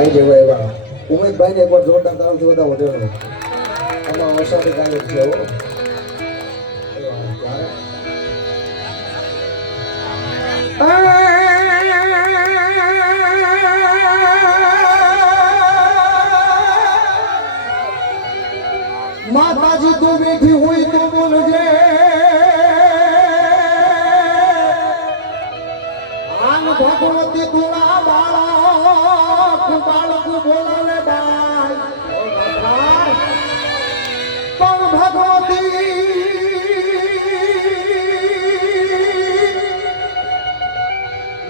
ભાઈ જેવા એવા ઉમેદભાઈ ને એકવાર જોરદાર તાળીઓથી વધાવો દેવાનો. આમાં વસાડી કાંઈ છે હો. માતાજી તું બેઠી હોય તો બોલજે. આન ભગવતી તુણા બાળક બોલાવે બાય પણ ભગવતી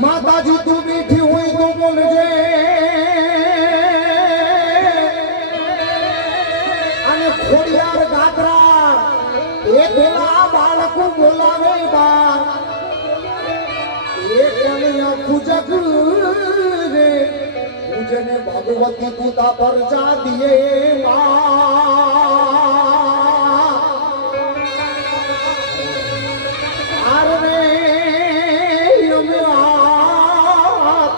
માતાજી તું બેઠી હોય તો બોલજે. અને ખોડિયાર ગાત્રા એ પેલા બાળક બોલાવે બા એ કન્યા પૂજક રે પૂજને ભગવતી તું તા પર જા દિયે આર રે અમે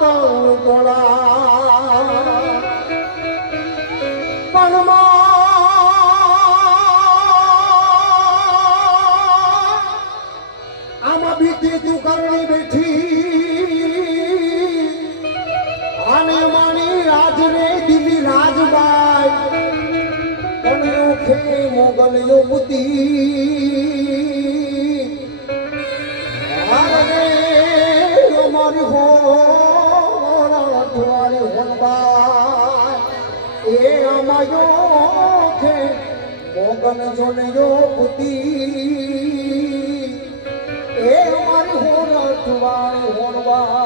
તો તોડા પણ આમાં બીતી તું કરણી બેઠી આને માણી રાજ રે દિલ્હી રાજબાઈ પણ ઓખે મોગલ યુવતી આરે અમારી હો તમારી હોનબાઈ એ અમાયો ઓખે મોગલ જોને યુવતી એ અમારી હોર અઠવાણી હોરવા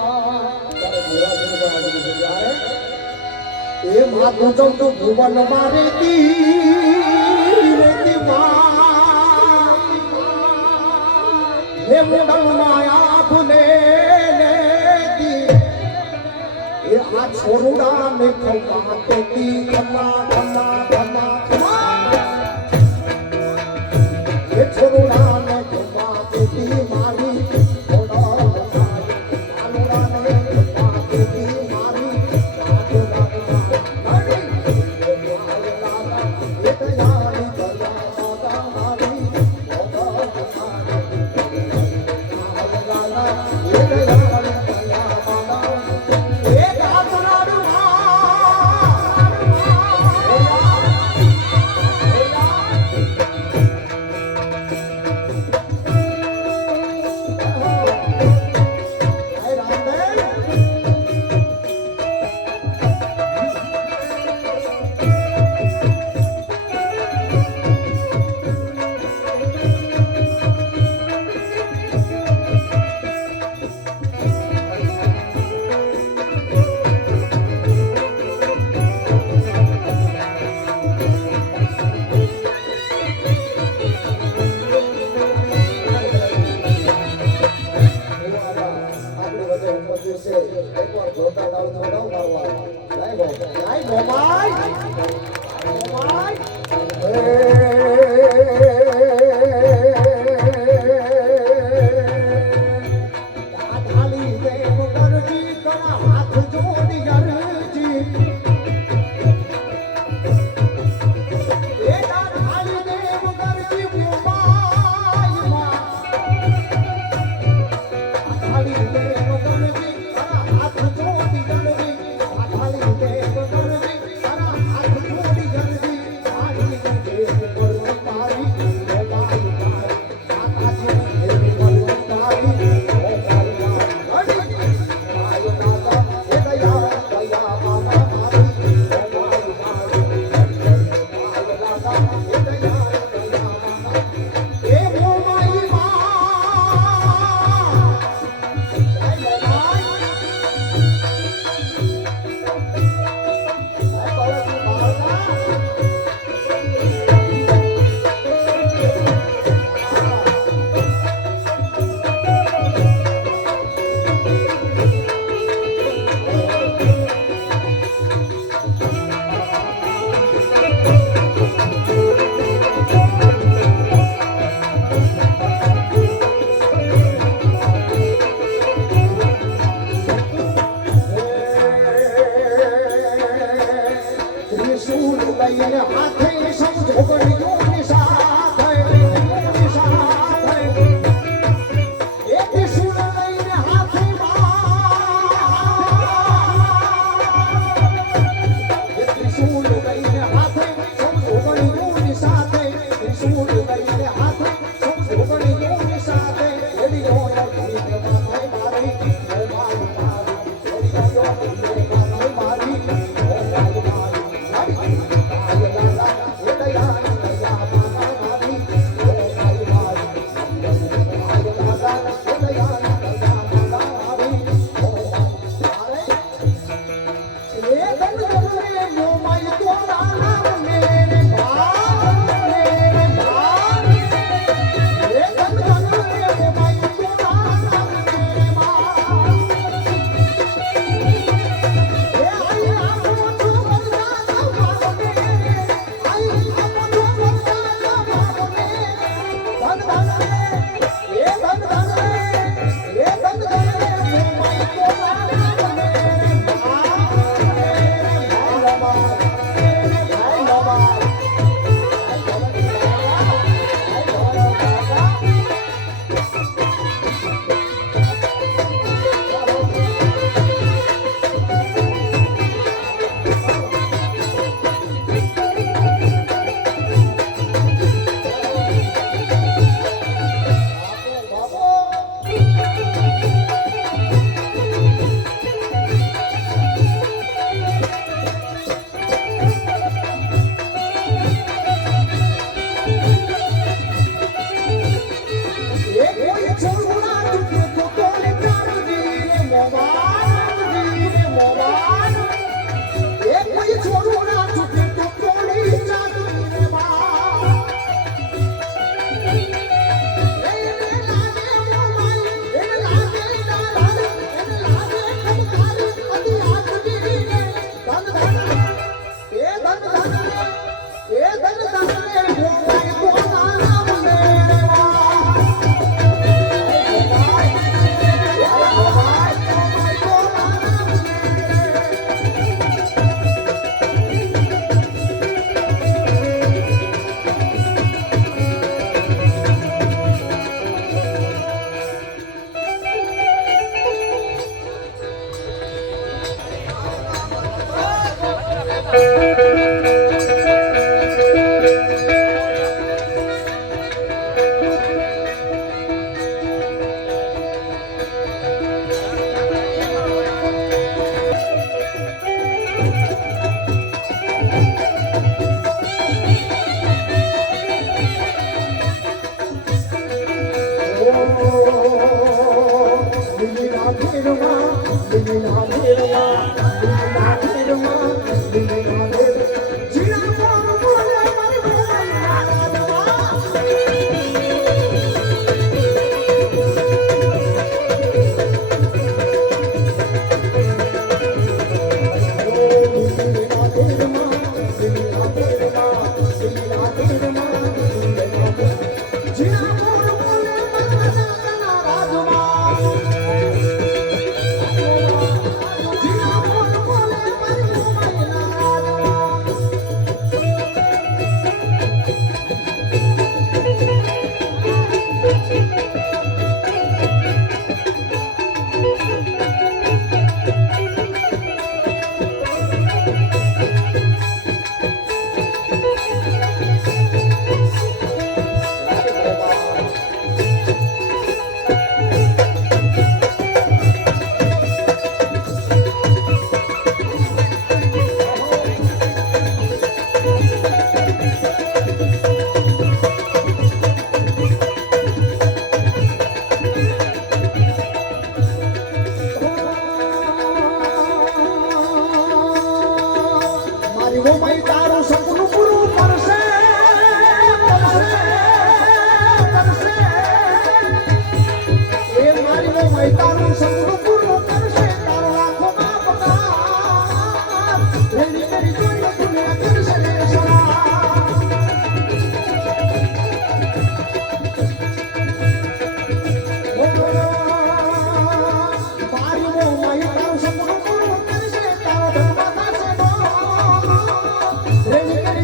એ માતું ચમતું ભુવન મારે તી હે મોડલ માયા ખુલે એ આ છોરુડા ને ખવા તેતી ખમા ખમા ખમા ખમા એ છોરુડા ને ખવા તેતી મારી લઈને હાથે સમજો ગણ્યું સાથે એ ત્રિશુળ લઈને હાથે એ ત્રિશુળ લઈને હાથે સમજો ગણ્યું સાથે ત્રિશુળ લઈને હાથે સમજો ગણ્યું સાથે એડીઓ લઈને માથે મારી ઓ મારી એડીઓ લઈને માથે મારી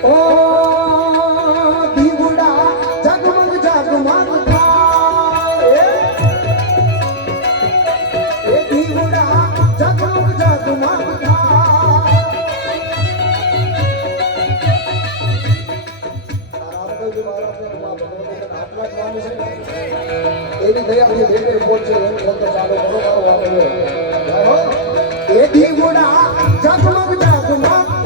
ઓ દીવડા જગમગ જગમગ થાય એ દીવડા જગમગ જગમગ થાય રામદેવજી મહારાજને મા ભગવતીને આટલા જ માને છે ને એની દયાથી ભેટે પહોંચે એમ ફક્ત ચાલો કરો મારો વાપરો એ દીવડા જગમગ જગમગ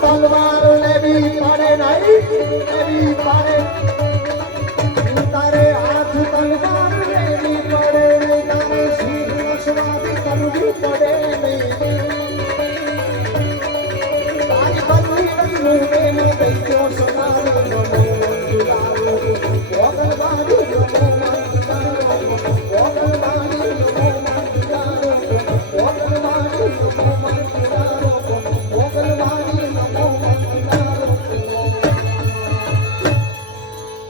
તલવાર લેવી પડે નહીં લેવી પડે તારે હાથ તલવાર લેવી પડે તારે શીર સ્વાદ કરવી પડે તારી બધી નું દૈત્યો સદાવે નમો મંજુલાવો ઓગણવાડી નમો મંજુલાવો ઓગણવાડી નમો મંજુલાવો ઓગણવાડી નમો મંજુલાવો ઓગણવાડી નમો મંજુલાવો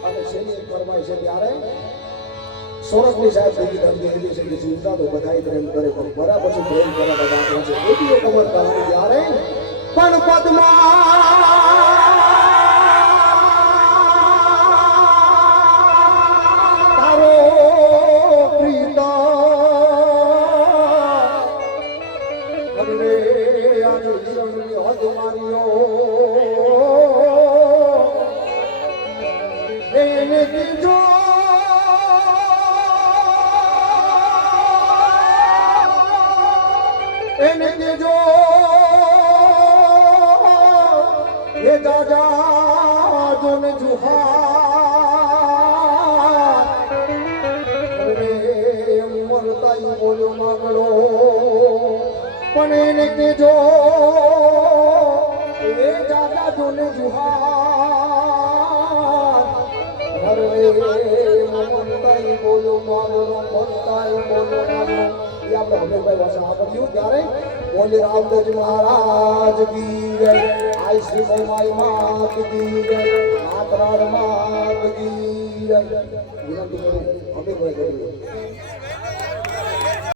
અને શેની ફરમાય છે ત્યારે સોરઠની સાહેબ બીજી દર્દી એવી છે કે ચિંતા તો બધાય પ્રેમ કરે પણ બરાબર છે પ્રેમ કરવા દાખલા છે એવી એક અમર કહાની ત્યારે પણ પદ્મા તારો પ્રીતા મને આજ જીવનની હદ માર્યો એને કીધો એને કીધો ये दादा जोन जुहार अरे मरताई बोलो मागड़ो पण એને કેજો ये दादा जोन जुहार अरे मरताई बोलो मागड़ो मरताई बोलो मागड़ो ये આપણે હવે ભાઈ ભાષા આપડ્યું ત્યારે બોલે રામદાસ મહારાજ કી જય આઈ શ્રી મોમાઈ માત કી જય માતરાર માત કી જય વિનંતી કરું અમે કોઈ કર્યું